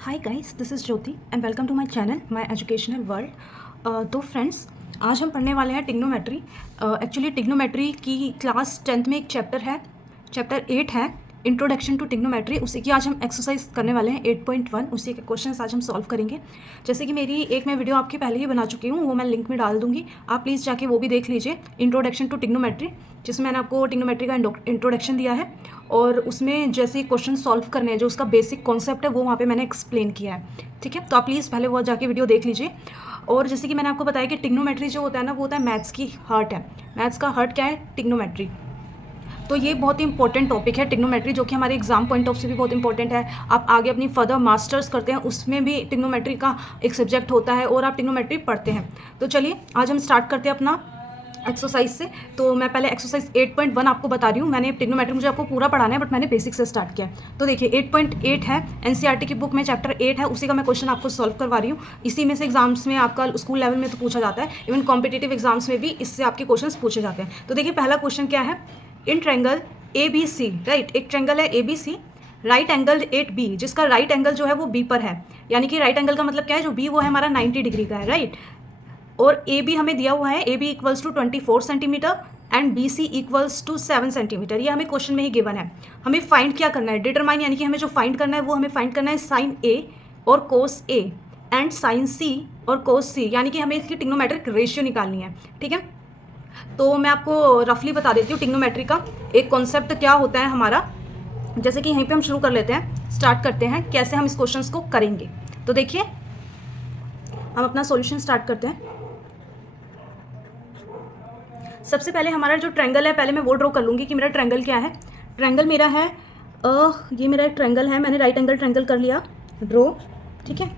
Hi guys, this is Jyoti and welcome to my channel my educational world. तो friends, आज हम पढ़ने वाले हैं टिग्नोमेट्री। एक्चुअली टिग्नोमेट्री की क्लास 10th में एक चैप्टर है, चैप्टर 8 है इंट्रोडक्शन टू टिग्नोमेट्री। उसी की आज हम एक्सरसाइज करने वाले हैं 8.1। उसी के क्वेश्चंस आज हम सॉल्व करेंगे। जैसे कि मेरी एक मैं वीडियो आपकी पहले ही बना चुकी हूँ, वो मैं लिंक में डाल दूँगी, आप प्लीज़ जाके वो भी देख लीजिए, इंट्रोडक्शन टू टिग्नोमेट्री, जिसमें मैंने आपको टिग्नोमेट्री का इंट्रोडक्शन दिया है और उसमें जैसे क्वेश्चन सॉल्व करने हैं, जो उसका बेसिक कॉन्सेप्ट है वो वहाँ पे मैंने एक्सप्लेन किया है। ठीक है, तो आप प्लीज़ पहले वो जाके वीडियो देख लीजिए। और जैसे कि मैंने आपको बताया कि टिग्नोमेट्री जो होता है ना, वो होता है मैथ्स की हार्ट है। मैथ्स का हार्ट क्या है? टिग्नोमेट्री। तो ये बहुत ही इंपॉर्टेंट टॉपिक है टिग्नोमेट्री, जो कि हमारे एग्जाम पॉइंट ऑफ से भी बहुत इंपॉर्टेंट है। आप आगे अपनी फर्दर मास्टर्स करते हैं, उसमें भी टिग्नोमेट्री का एक सब्जेक्ट होता है और आप टिग्नोमेट्री पढ़ते हैं। तो चलिए आज हम स्टार्ट करते हैं अपना एक्सरसाइज से। तो मैं पहले एक्सरसाइज 8.1 आपको बता रही हूँ। मैंने टिग्नोमेट्री मुझे आपको पूरा पढ़ाना है, बट मैंने बेसिक से स्टार्ट किया है। तो देखिए 8.8 है, एनसीईआरटी की बुक में चैप्टर 8 है, उसी का मैं क्वेश्चन आपको सॉल्व करवा रही हूँ। इसी में से एग्जाम्स में आपका स्कूल लेवल में तो पूछा जाता है, इवन कॉम्पिटेटिव एग्जाम्स में भी इससे आपके क्वेश्चन पूछे जाते हैं। तो देखिए पहला क्वेश्चन क्या है, इन ट्रायंगल ABC, राइट, एक ट्रायंगल है ABC, राइट एंगल 8B, जिसका राइट एंगल जो है वो B पर है। यानी कि राइट एंगल का मतलब क्या है, जो B वो है हमारा 90 डिग्री का है, राइट। और AB हमें दिया हुआ है, AB equals to 24 centimetre and BC equals to 7 centimetre. ये हमें क्वेश्चन में ही गिवन है। हमें फाइंड क्या करना है, डिटरमाइन, यानी कि हमें जो फाइंड करना है वो हमें फाइंड करना है साइन A और कोस A एंड साइन C और कोस C, यानी कि हमें इसकी टिग्नोमेट्रिक रेशियो निकालनी है। ठीक है, तो मैं आपको रफली बता देती हूँ टिग्नोमेट्री का एक कॉन्सेप्ट क्या होता है हमारा। जैसे कि यहीं पे हम शुरू कर लेते हैं, स्टार्ट करते हैं कैसे हम इस क्वेश्चन को करेंगे। तो देखिए हम अपना सॉल्यूशन स्टार्ट करते हैं। सबसे पहले हमारा जो ट्रायंगल है, पहले मैं वो ड्रॉ कर लूँगी कि मेरा ट्रायंगल क्या है। ट्रायंगल मेरा है ये मेरा एक ट्रायंगल है, मैंने राइट एंगल ट्रायंगल कर लिया ड्रॉ। ठीक है,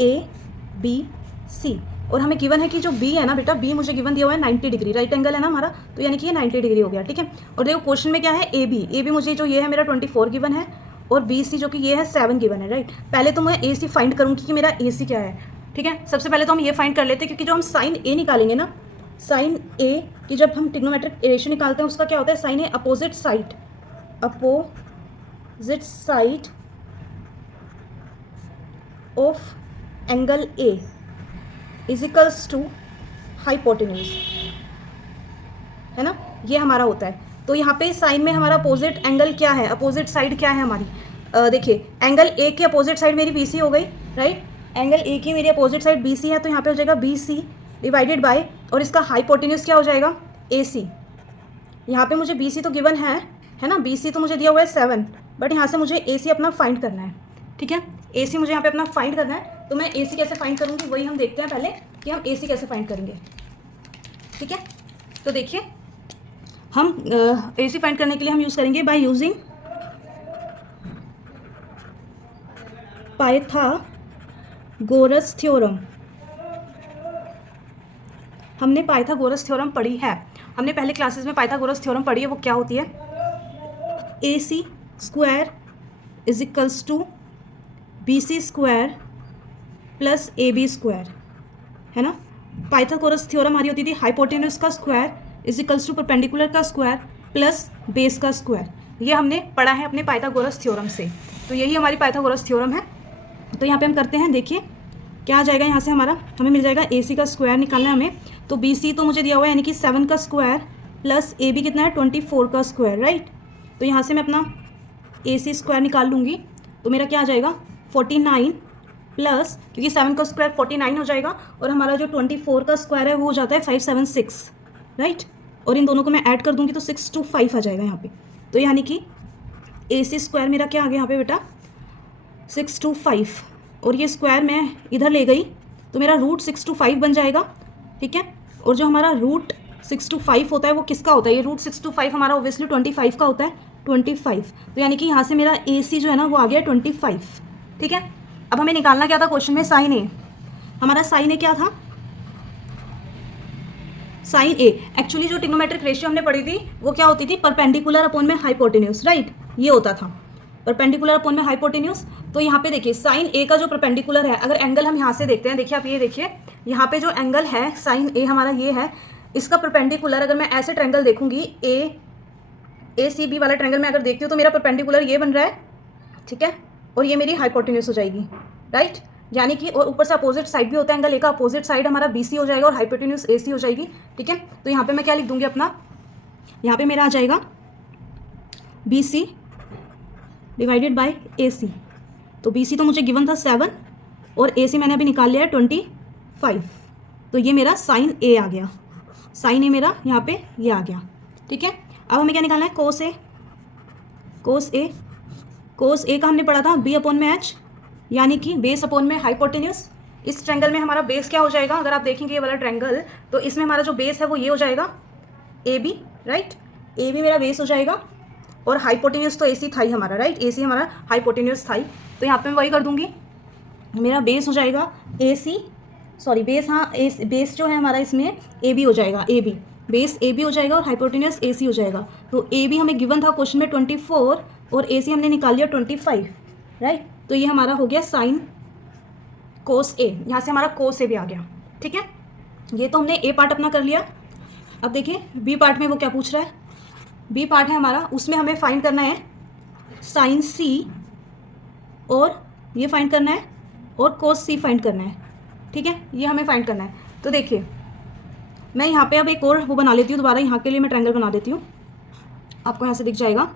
ABC, और हमें गिवन है कि जो B है ना बेटा, B मुझे गिवन दिया हुआ है 90 डिग्री, राइट एंगल है ना हमारा, तो यानी कि ये 90 डिग्री हो गया। ठीक है, और देखो क्वेश्चन में क्या है, AB मुझे जो ये है मेरा 24 गिवन है और BC जो कि ये है 7 गिवन है, राइट। पहले तो मैं AC फाइंड करूँगी कि मेरा AC क्या है। ठीक है, सबसे पहले तो हम ये फाइंड कर लेते हैं, क्योंकि जो हम साइन A निकालेंगे ना, साइन A की जब हम टिग्नोमेट्रिक रेशियो निकालते हैं, उसका क्या होता है, sine A opposite side of angle A is equals to hypotenuse, है ना, ये हमारा होता है। तो यहाँ पे साइन में हमारा अपोजिट एंगल क्या है, अपोजिट साइड क्या है हमारी, देखिए एंगल A की अपोजिट साइड मेरी BC हो गई, राइट। एंगल A की मेरी अपोजिट साइड BC है, तो यहाँ पे हो जाएगा BC डिवाइडेड बाय, और इसका हाइपोटेन्यूज क्या हो जाएगा, AC। यहाँ पे मुझे BC तो गिवन है ना, BC तो मुझे दिया हुआ है 7, बट यहाँ से मुझे AC अपना फाइंड करना है। ठीक है, AC मुझे यहाँ पे अपना फाइंड करना है। तो मैं AC कैसे फाइंड करूँगी, वही हम देखते हैं पहले कि हम AC कैसे फाइंड करेंगे। ठीक है, तो देखिए हम AC फाइंड करने के लिए हम यूज़ करेंगे बाय यूजिंग पाइथागोरस थ्योरम। हमने पाइथागोरस थ्योरम पढ़ी है, हमने पहले क्लासेस में पाइथागोरस थ्योरम पढ़ी है। वो क्या होती है, AC square is equals to BC square plus AB square, है ना। पाइथागोरस थ्योरम हमारी होती थी हाइपोटेन्यूज का square is equals to perpendicular का स्क्वायर प्लस बेस का स्क्वायर। ये हमने पढ़ा है अपने पाइथागोरस थ्योरम से, तो यही हमारी पाइथागोरस थ्योरम है। तो यहाँ पे हम करते हैं, देखिए क्या आ जाएगा, यहाँ से हमें मिल जाएगा AC का स्क्वायर निकालना है हमें। तो BC तो मुझे दिया हुआ है, यानी कि 7 का स्क्वायर प्लस AB कितना है, 24 का स्क्वायर, राइट। तो यहाँ से मैं अपना AC स्क्वायर निकाल लूँगी, तो मेरा क्या आ जाएगा 49 प्लस, क्योंकि 7 का स्क्वायर 49 हो जाएगा, और हमारा जो 24 का स्क्वायर है वो हो जाता है 576, राइट। और इन दोनों को मैं ऐड कर दूँगी तो 625 आ जाएगा यहाँ पे। तो यानी कि AC स्क्वायर मेरा क्या आ गया यहाँ पे बेटा, 625, और ये स्क्वायर मैं इधर ले गई तो मेरा रूट 625 बन जाएगा। ठीक है, और जो हमारा रूट 625 होता है वो किसका होता है, ये रूट 625 हमारा ऑब्वियसली 25 का होता है, 25। तो यानी कि यहाँ से मेरा AC जो है ना वो आ गया 25। ठीक है, अब हमें निकालना क्या था क्वेश्चन में, साइन A। हमारा साइन A क्या था, साइन A एक्चुअली जो टिग्नोमेट्रिक रेशियो हमने पढ़ी थी वो क्या होती थी, परपेंडिकुलर अपॉन में हाइपोटेन्यूज, राइट, ये होता था परपेंडिकुलर अपॉन में हाइपोटेन्यूज। तो यहाँ पे देखिए साइन A का जो परपेंडिकुलर है, अगर एंगल हम यहाँ से देखते हैं, देखिए आप ये देखिए यहाँ पे जो एंगल है साइन A हमारा ये है, इसका परपेंडिकुलर अगर मैं ऐसे ट्रायंगल देखूंगी ACB वाला ट्रायंगल में अगर देखती हूँ तो मेरा परपेंडिकुलर ये बन रहा है। ठीक है, और ये मेरी हाइपोटेन्यूज हो जाएगी, राइट। यानी कि और ऊपर से अपोजिट साइड भी होता है एंगल ए का, अपोजिट साइड हमारा BC हो जाएगा और हाइपोटेन्यूज AC हो जाएगी, ठीक है। तो यहाँ पे मैं क्या लिख दूंगी अपना, यहाँ पे मेरा आ जाएगा BC डिवाइडेड बाय AC। तो BC तो मुझे गिवन था 7 और AC मैंने अभी निकाल लिया है 25। तो ये मेरा साइन A आ गया, साइन A मेरा यहाँ पे ये आ गया, ठीक है। अब हमें क्या निकालना है, कोस A। कोस A का हमने पढ़ा था B/H, यानी कि बेस अपॉन में हाइपोटेन्यूज। इस ट्रायंगल में हमारा बेस क्या हो जाएगा, अगर आप देखेंगे ये वाला ट्रायंगल, तो इसमें हमारा जो बेस है वो ये हो जाएगा AB, राइट। AB मेरा बेस हो जाएगा और हाइपोटेन्यूज तो AC था ही हमारा, राइट। AC हमारा हाइपोटेन्यूज था ही। तो यहाँ पे मैं वही कर दूंगी, मेरा बेस हो जाएगा AC, सॉरी बेस, हाँ बेस जो है हमारा इसमें AB हो जाएगा, AB बेस AB हो जाएगा और हाइपोटेन्यूज AC हो जाएगा। तो AB हमें गिवन था क्वेश्चन में 24 और AC हमने निकाल लिया 25, राइट। तो ये हमारा हो गया साइन कोस A, यहाँ से हमारा कोस A भी आ गया, ठीक है। ये तो हमने A पार्ट अपना कर लिया। अब देखिए B पार्ट में वो क्या पूछ रहा है, B पार्ट है हमारा, उसमें हमें फाइंड करना है साइन C और ये फाइंड करना है और कोस C फाइंड करना है, ठीक है। ये हमें फाइंड करना है। तो देखिए मैं यहाँ पे अब एक और वो बना लेती हूँ, दोबारा यहाँ के लिए मैं ट्रायंगल बना देती हूँ, आपको यहाँ से दिख जाएगा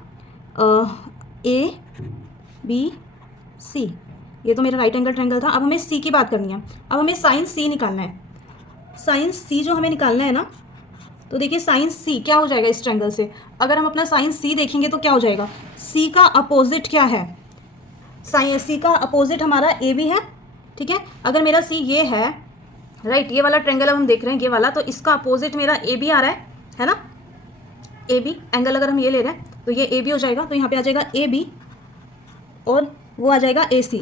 ABC। ये तो मेरा राइट एंगल ट्रायंगल था। अब हमें C की बात करनी है, अब हमें साइन C निकालना है। साइन C जो हमें निकालना है ना, तो देखिए साइन C क्या हो जाएगा इस ट्रायंगल से, अगर हम अपना साइन C देखेंगे तो क्या हो जाएगा, C का अपोजिट क्या है, साइन C का अपोजिट हमारा AB है, ठीक है। अगर मेरा C ये है, राइट, ये वाला ट्रायंगल अब हम देख रहे हैं ये वाला, तो इसका अपोजिट मेरा AB आ रहा है ना, AB एंगल अगर हम ये ले रहे हैं तो ये AB हो जाएगा। तो यहाँ पे आ जाएगा AB और वो आ जाएगा AC,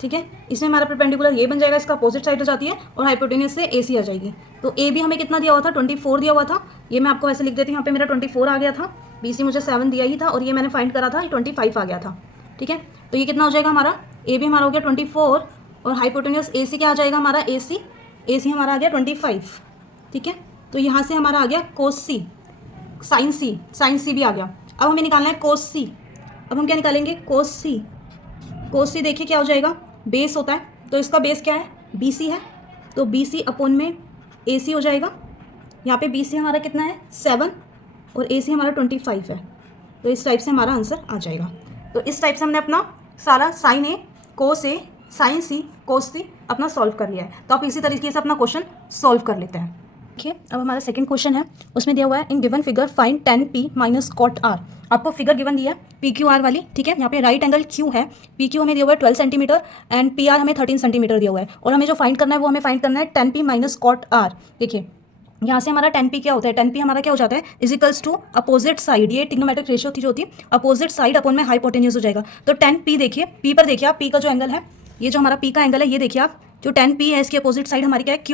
ठीक है। इसमें हमारा परपेंडिकुलर ये बन जाएगा, इसका अपोजिट साइड हो जाती है और हाइपोटेन्यूज से AC आ जाएगी। तो AB हमें कितना दिया हुआ था, 24 दिया हुआ था। ये मैं आपको ऐसे लिख देती हूँ, यहाँ पे मेरा 24 आ गया था, BC मुझे 7 दिया ही था और ये मैंने फाइंड करा था, 25 आ गया था, ठीक है। तो ये कितना हो जाएगा हमारा, AB हमारा हो गया 24 और हाइपोटेन्यूज AC क्या आ जाएगा हमारा, AC हमारा आ गया 25, ठीक है। तो यहाँ से हमारा आ गया कोस C, साइन C भी आ गया। अब हमें निकालना है कोस C। अब हम क्या निकालेंगे, कोस C देखिए क्या हो जाएगा, बेस होता है, तो इसका बेस क्या है, BC है, तो BC अपॉन में AC हो जाएगा। यहाँ पे BC हमारा कितना है 7 और AC हमारा 25 है। तो इस टाइप से हमारा आंसर आ जाएगा। तो इस टाइप से हमने अपना सारा sine A, cos A, sine C, cos C अपना सॉल्व कर लिया है। तो आप इसी तरीके से अपना क्वेश्चन सॉल्व कर लेते हैं। देखिए अब हमारा सेकंड क्वेश्चन है, उसमें दिया हुआ है in given figure find tan P minus cot R। आपको फिगर गिवन दी है PQR वाली, ठीक है। यहाँ पे राइट एंगल Q है, PQ हमें दिया हुआ है 12 सेंटीमीटर एंड PR हमें 13 सेंटीमीटर दिया हुआ है और हमें जो फाइंड करना है वो हमें फाइंड करना है tan P minus cot R। देखिए यहाँ से हमारा tan P क्या होता है, tan P हमारा क्या हो जाता है, इजिकल्स टू अपोजिट साइड, ये ट्रिग्नोमेट्रिक रेशियो थी जो होती है अपोजिट साइड अपॉन में हाइपोटेन्यूज हो जाएगा। तो tan P देखिए, P पर देखिए आप, P का जो एंगल है, ये जो हमारा P का एंगल है, ये देखिए आप, जो tan P है इसकी अपोजिट साइड हमारी क्या है,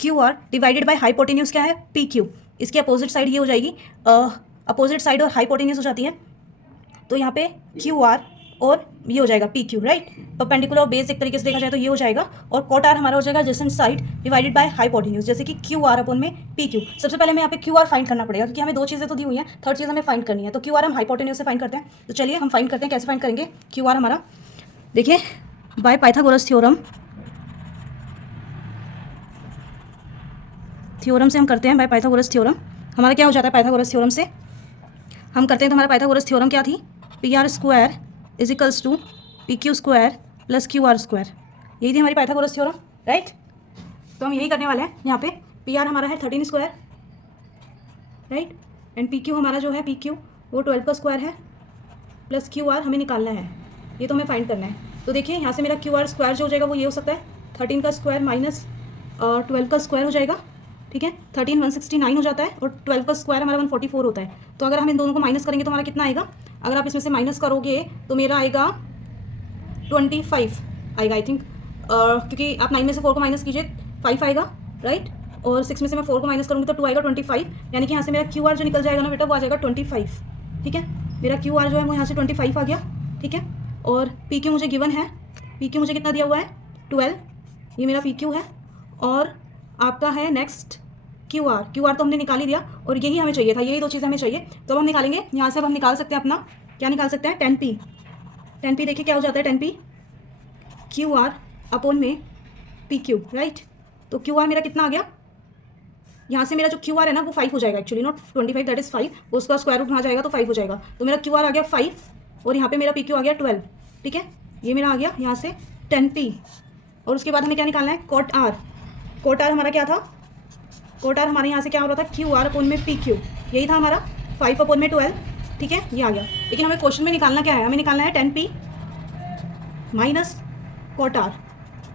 QR डिवाइडेड बाय हाइपोटेन्यूज क्या है, PQ। इसकी अपोजिट साइड ये हो जाएगी, अपोजिट साइड और हाइपोटेन्यूज हो जाती है, तो यहाँ पे QR और ये हो जाएगा PQ, राइट। परपेंडिकुलर और बेस एक तरीके से देखा जाए तो ये हो जाएगा और कॉट R हमारा हो जाएगा adjacent side divided by hypotenuse, जैसे कि QR अपॉन में PQ। सबसे पहले हमें यहाँ पे QR फाइंड करना पड़ेगा क्योंकि हमें दो चीज़ें तो दी हुई हैं, थर्ड चीज़ हमें फाइंड करनी है। तो QR हम हाइपोटेन्यूज से फाइंड करते हैं, तो चलिए हम फाइंड करते हैं, कैसे फाइंड करेंगे QR हमारा, देखिए बाय पाइथागोरस थ्योरम से हम करते हैं, बाय पाइथागोरस थ्योरम। हमारा क्या हो जाता है पाइथागोरस थ्योरम से हम करते हैं, तो हमारा पाइथागोरस थ्योरम क्या थी, PR square is equals to PQ square plus QR square, यही थी हमारी पाइथागोरस थ्योरम, राइट। तो हम यही करने वाले हैं। यहाँ पे PR हमारा है 13 स्क्वायर, राइट, एंड PQ हमारा जो है PQ वो 12 का स्क्वायर है प्लस QR हमें निकालना है, ये तो हमें फाइंड करना है। तो देखिए यहाँ से मेरा QR स्क्वायर जो हो जाएगा वो ये हो सकता है 13 का स्क्वायर माइनस 12 का स्क्वायर हो जाएगा, ठीक है। 13 169 हो जाता है और 12 का स्क्वायर हमारा 144 होता है। तो अगर हम इन दोनों को माइनस करेंगे तो हमारा कितना आएगा, अगर आप इसमें से माइनस करोगे तो मेरा आएगा 25 आएगा आई थिंक, क्योंकि आप 9 में से 4 को माइनस कीजिए 5 आएगा, राइट, और 6 में से मैं 4 को माइनस करूँगी तो 2 आएगा 25, यानी कि यहाँ से मेरा QR जो निकल जाएगा ना बेटा वो आ जाएगा 25, ठीक है। मेरा QR जो है वो यहाँ से 25 आ गया, ठीक है। और PQ मुझे गिवन है, PQ मुझे कितना दिया हुआ है 12, ये मेरा PQ है और आपका है नेक्स्ट QR तो हमने निकाल ही दिया और यही हमें चाहिए था, यही दो चीज़ें हमें चाहिए। तो अब हम निकालेंगे यहाँ से, अब हम निकाल सकते हैं अपना, क्या निकाल सकते हैं, tan P 10p देखिए क्या हो जाता है 10p क्यू आर अपॉन में पी क्यू, राइट। तो क्यू आर मेरा कितना आ गया, यहाँ से मेरा जो क्यू आर है ना वो 5 हो जाएगा, एक्चुअली नॉट 25 दैट इज 5, उसका स्क्वायर रूट कहाँ जाएगा तो 5 हो जाएगा। तो मेरा क्यू आर आ गया 5 और यहाँ पे मेरा पी क्यू आ गया 12, ठीक है। ये मेरा आ गया यहाँ से 10p और उसके बाद हमें क्या निकालना है कॉट आर। कॉट आर हमारा क्या था, कॉट आर हमारे यहाँ से क्या हो रहा था क्यू आर अपॉन में पी क्यू, यही था हमारा 5 अपॉन में 12, ठीक है, ये आ गया। लेकिन हमें क्वेश्चन में निकालना क्या है, हमें निकालना है 10p माइनस कॉट आर,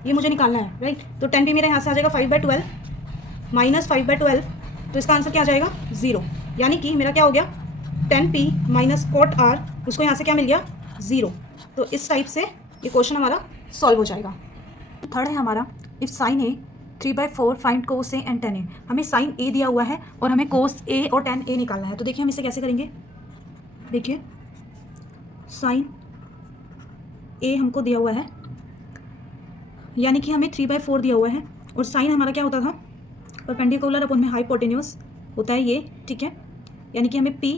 ये मुझे निकालना है, राइट। तो 10p मेरा यहाँ से आ जाएगा 5/12 माइनस 5/12, तो इसका आंसर क्या आ जाएगा 0, यानी कि मेरा क्या हो गया 10p माइनस कॉट आर, उसको यहाँ से क्या मिल गया 0। तो इस टाइप से ये क्वेश्चन हमारा सॉल्व हो जाएगा। थर्ड है हमारा if sine A 3/4 find cos A and tan A. हमें साइन ए दिया हुआ है और हमें कोस ए और tan ए निकालना है। तो देखिए हम इसे कैसे करेंगे, देखिए साइन ए हमको दिया हुआ है, यानी कि हमें 3/4 दिया हुआ है और साइन हमारा क्या होता था परपेंडिकुलर अपॉन में हाइपोटेन्यूस होता है ये, ठीक है, यानी कि हमें P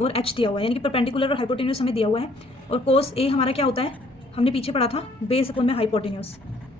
और H दिया हुआ है, यानी कि परपेंडिकुलर और हाइपोटेन्यूस हमें दिया हुआ है। और कोस ए हमारा क्या होता है, हमने पीछे पढ़ा था बेस अपॉन में हाइपोटेन्यूस,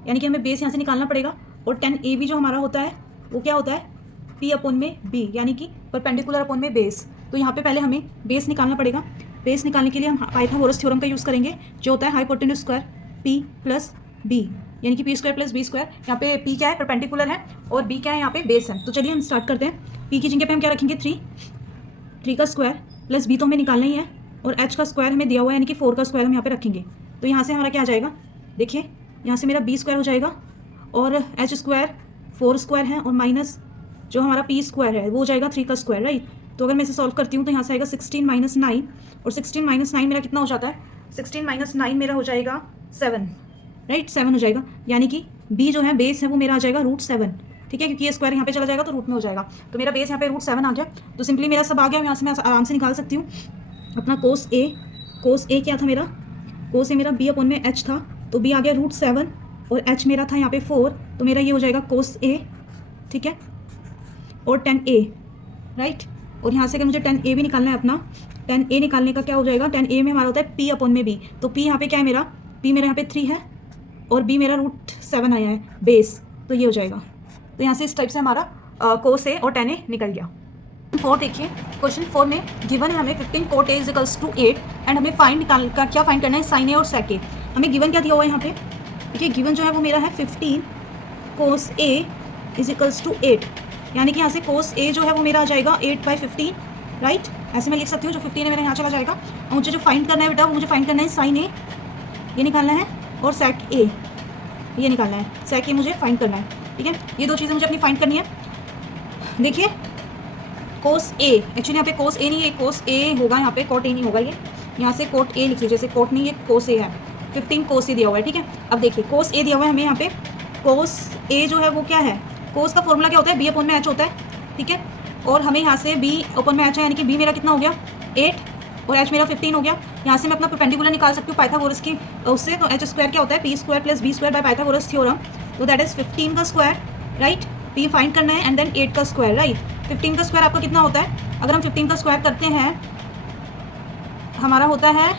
यानी कि हमें बेस यहाँ से निकालना पड़ेगा। और tan ए भी जो हमारा होता है वो क्या होता है P अपॉन में B, यानी कि परपेंडिकुलर अपॉन में बेस। तो यहाँ पे पहले हमें बेस निकालना पड़ेगा। बेस निकालने के लिए हम पाइथागोरस थ्योरम का यूज़ करेंगे, जो होता है hypotenuse square P plus B, यानी कि P square plus B square. यहाँ पे P क्या है परपेंडिकुलर है और B क्या है यहाँ पे बेस है। तो चलिए हम स्टार्ट करते हैं। P की जगह पे हम क्या रखेंगे 3 का स्क्वायर प्लस B तो हमें निकालना ही है और H का स्क्वायर हमें दिया हुआ है, यानी कि 4 का स्क्वायर हम यहाँ पे रखेंगे। तो यहाँ से हमारा क्या आ जाएगा, देखिए यहाँ से मेरा B स्क्वायर हो जाएगा और H स्क्वायर 4 स्क्वायर है और माइनस जो हमारा P स्क्वायर है वो हो जाएगा 3 का स्क्वायर, राइट। तो अगर मैं इसे सॉल्व करती हूँ तो यहाँ से आएगा 16 माइनस 9 और 16 माइनस 9 मेरा कितना हो जाता है, 16 माइनस 9 मेरा हो जाएगा 7, राइट, 7 हो जाएगा, यानी कि B जो है बेस है वो मेरा आ जाएगा √7, ठीक है, क्योंकि ये स्क्वायर यहाँ पे चला जाएगा तो रूट में हो जाएगा। तो मेरा बेस यहाँ पे √7 आ गया। तो सिंपली मेरा सब आ गया, यहाँ से मैं आराम से निकाल सकती हूँ अपना कोस ए क्या था मेरा, कोस ए मेरा B अपॉन में H था, तो B आ गया √7 और H मेरा था यहाँ पे 4, तो मेरा ये हो जाएगा कोस ए, ठीक है, और tan A, राइट। और यहाँ से अगर मुझे tan A भी निकालना है अपना, tan A निकालने का क्या हो जाएगा, tan A में हमारा होता है P अपॉन में B, तो P यहाँ पे क्या है मेरा, P मेरा यहाँ पे 3 है और B मेरा √7 आया है बेस, तो ये हो जाएगा। तो यहाँ से इस टाइप से हमारा कोस ए और tan A निकल गया। 4 देखिए, क्वेश्चन 4 में गिवन है हमें 15 cot A = 8 एंड हमें फाइंड क्या फाइंड करना है साइन ए और सेक ए। हमें गिवन क्या दिया हुआ है यहाँ पे, देखिए गिवन जो है वो मेरा है 15 cos A = 8, यानी कि यहाँ से कोस ए जो है वो मेरा आ जाएगा 8/15, राइट। ऐसे मैं लिख सकती हूँ, जो 15 है मेरा यहाँ चला जाएगा। और मुझे जो फाइंड करना है बेटा वो मुझे फाइंड करना है साइन ए, ये निकालना है, और सेक ए ये निकालना है, सेक ए मुझे फाइंड करना है, ठीक है। ये 2 चीज़ें मुझे अपनी फाइंड करनी है। देखिए कोस ए, एक्चुअली यहाँ पे कोस ए नहीं है, कोस ए होगा, यहाँ पे कोट ए नहीं होगा, ये यहाँ से कोट ए लिख लीजिए, जैसे कोट नहीं, ये कोस ए है, 15 कोस ए दिया हुआ है, ठीक है। अब देखिए कोस ए दिया हुआ है हमें यहाँ पे, कोस ए जो है वो क्या है, कोस का फॉर्मूला क्या होता है, B अपॉन में H होता है, ठीक है। और हमें यहाँ से B अपॉन में H है, यानी कि B मेरा कितना हो गया 8 और H मेरा 15 हो गया। यहाँ से मैं अपना परपेंडिकुलर निकाल सकती हूँ पाइथागोरस की उससे, तो H स्क्वायर क्या होता है P square plus B square by Pythagoras theorem, तो दैट इज 15 का स्क्वायर, राइट। P फाइंड करना है एंड देन 8 का स्क्वायर, राइट। 15 का स्क्वायर आपका कितना होता है, अगर हम 15 का स्क्वायर करते हैं हमारा होता है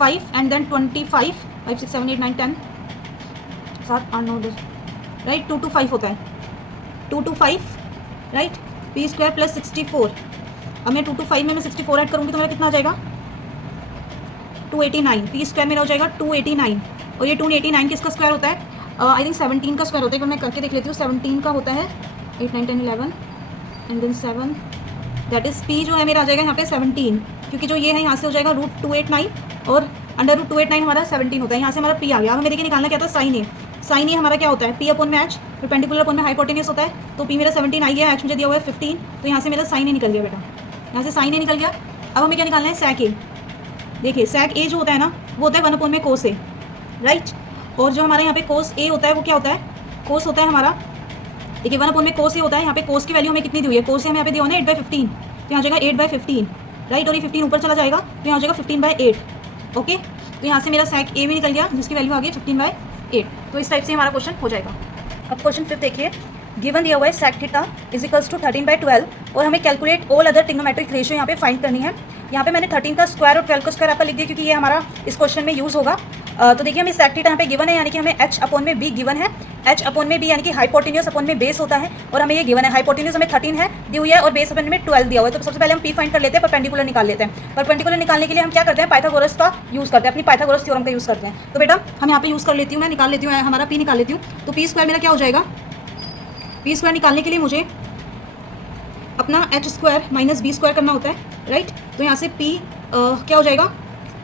5 एंड देन 25, 5 6 7 8 9 10 7 8 9 10, राइट, 2 to 5 होता है, 2 to 5, right. P square plus 64, अब मैं 2 to 5 में मैं 64 ऐड करूँगी तो मेरा कितना आ जाएगा 289, P स्क्वायर मेरा हो जाएगा 289, और ये 289 किसका स्क्वायर होता है, आई थिंक 17 का स्क्वायर होता है, पर मैं करके देख लेती हूँ। 17 का होता है 8 9 10 11 and then 7, that is P जो है मेरा आ जाएगा यहाँ पे 17, क्योंकि जो ये है यहाँ से हो जाएगा √289 और अंडर √289 हमारा 17 होता है, यहाँ से हमारा P आ गया। अब हमें देखिए निकालना क्या था साइन ए, साइन ए हमारा क्या होता है P अपॉन में H, परपेंडिकुलर अपॉन में हाइपोटेन्यूस होता है, तो P मेरा 17 आ गया, H मुझे दिया हुआ है 15, तो यहाँ से मेरा साइन ए निकल गया बेटा, यहाँ से साइन ए निकल गया। अब हमें क्या निकालना है सेक ए, देखिए सेक ए जो होता है ना वो होता है 1 अपॉन में कोस ए, राइट। और जो हमारे यहाँ पे कोस ए होता है वो क्या होता है, कोस होता है हमारा, देखिए 1 अपॉन में कोस ए होता है, यहाँ पे कोस की वैल्यू हमें कितनी दी हुई है, कोस से हमें यहाँ पे दिया हुआ है 8/15, तो यहाँ जाएगा 8/15, राइट, और ये 15 ऊपर चला जाएगा तो यहाँ हो जाएगा 15/8, ओके। तो यहाँ से मेरा सेक ए भी निकल गया जिसकी वैल्यू आ गई 15/8। तो इस टाइप से हमारा क्वेश्चन हो जाएगा। अब क्वेश्चन 5 देखिए, गिवन दिया हुआ है sec theta is equals to 13/12 और हमें calculate all other trigonometric ratio यहाँ पे फाइंड करनी है। यहाँ पे मैंने 13 का स्क्वायर और 12 का स्क्वायर आपका लिख दिया क्योंकि ये हमारा इस क्वेश्चन में यूज़ होगा। तो देखिए हमें sec थीटा यहाँ पे गिवन है, यानी कि हमें h अपॉन में b गिवन है। h अपॉन में b यानी कि हाइपोटेन्यूज अपॉन में बेस होता है और हमें ये गिवन है। हाइपोटेन्यूज हमें 13 है दी हुई है और बेस अपॉन में 12 दिया हुआ है। तो सबसे पहले हम p फाइंड कर लेते हैं, परपेंडिकुलर निकाल लेते हैं। परपेंडिकुलर निकालने के लिए हम क्या करते हैं, पाइथागोरस का यूज़ करते हैं, अपनी पाइथागोरस थ्योरम का यूज़ करते हैं। तो बेटा हम यहाँ पे यूज़ कर लेती हूँ, मैं निकाल लेती हूँ, हमारा p निकाल लेती हूँ। तो p स्क्वायर मेरा क्या हो जाएगा, p स्क्वायर निकालने के लिए मुझे अपना h square minus b square करना होता है, राइट। तो यहाँ से p क्या हो जाएगा,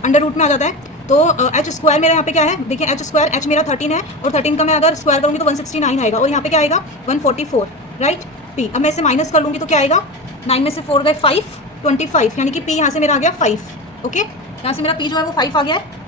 अंडर रूट में आ जाता है। तो h स्क्वायर मेरा यहाँ पे क्या है, देखिए h स्क्वायर, h मेरा 13 है और 13 का मैं अगर स्क्वायर करूँगी तो 169 आएगा और यहाँ पे क्या आएगा 144, राइट। p अब मैं इसे माइनस कर लूँगी तो क्या आएगा, 9 में से 4 गए 5, 25, यानी कि p यहाँ से मेरा आ गया 5। ओके, यहाँ से मेरा p जो है वो 5 आ गया है।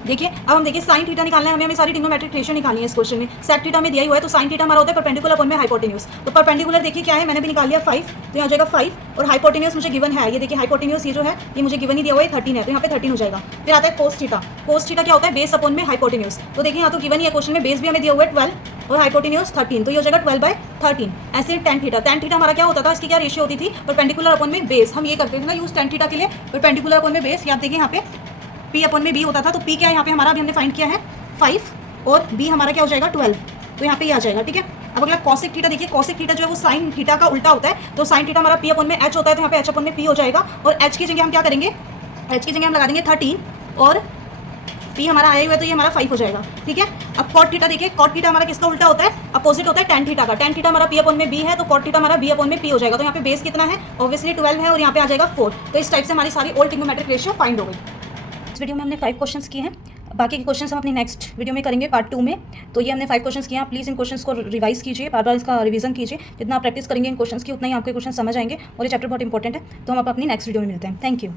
देखिए अब हम देखिए साइन थीटा निकालना है हमें सारी ट्रिग्नोमेट्रिक रेशियो निकालनी है इस क्वेश्चन में। सेक थीटा में दिया हुआ है तो साइन थीटा हमारा होता है परपेंडिकुलर अपॉन में हाइपोटेन्यूज। तो परपेंडिकुलर देखिए क्या है, मैंने भी निकाल लिया 5, तो यहाँ हो जाएगा 5 और हाइपोटेन्यूज मुझे गिवन है, ये देखिए हाइपोटेन्यूज ये जो है ये मुझे गिवन ही दिया हुआ है 13 है, तो यहाँ पे 13 हो जाएगा। फिर आता है कोस थीटा। कोस थीटा क्या होता है, बेस अपॉन में हाइपोटेन्यूज। तो देखिए यहाँ तो गिवन ही है क्वेश्चन में, बेस भी हमें दिया हुआ है 12 और हाइपोटेन्यूज 13, तो ये हो जाएगा 12/13। ऐसे टेन थीटा, टेन थीटा हमारा क्या होता था, इसकी क्या रेशियो होती थी, परपेंडिकुलर अपॉन में बेस। हम ये करते थे ना यूज टेन थीटा के लिए, परपेंडिकुलर अपॉन में बेस। याद देखिए यहाँ पे p अपॉन में b होता था, तो p क्या है यहाँ पे हमारा, अभी हमने फाइंड किया है 5 और b हमारा क्या हो जाएगा 12, तो यहाँ पे ये आ जाएगा, ठीक है। अब अगला कॉसिक थीटा, देखिए कॉसिक थीटा जो है वो साइन थीटा का उल्टा होता है। तो साइन थीटा हमारा p अपॉन में h होता है, तो यहाँ पे h अपॉन में p हो जाएगा और h की जगह हम क्या करेंगे, h की जगह हम लगा देंगे 13 और p हमारा आया हुआ है तो ये हमारा 5 हो जाएगा, ठीक है। अब कॉट थीटा देखिए, कॉट थीटा हमारा किसका उल्टा होता है, अपोजिट होता है टेन थीटा का। टेन थीटा हमारा p अपॉन में b है, तो कॉट थीटा हमारा b अपॉन में p हो जाएगा। तो यहाँ पे बेस कितना है, ऑब्वियसली 12 है और यहाँ पे आ जाएगा 4। तो इस टाइप से हमारी सारी ऑल ट्रिग्नोमेट्रिक रेशियो फाइंड हो गई। इस वीडियो में हमने 5 क्वेश्चंस किए हैं, बाकी के क्वेश्चंस हम अपनी नेक्स्ट वीडियो में करेंगे पार्ट 2 में। तो ये हमने 5 क्वेश्चंस किए हैं, प्लीज़ इन क्वेश्चंस को रिवाइज कीजिए, बार बार इसका रिवीजन कीजिए। जितना आप प्रैक्टिस करेंगे इन क्वेश्चंस की उतना ही आपके क्वेश्चन समझ आएंगे और ये चैप्टर बहुत इंपॉर्टेंट है। तो हम अपनी नेक्स्ट वीडियो में मिलते हैं। Thank you.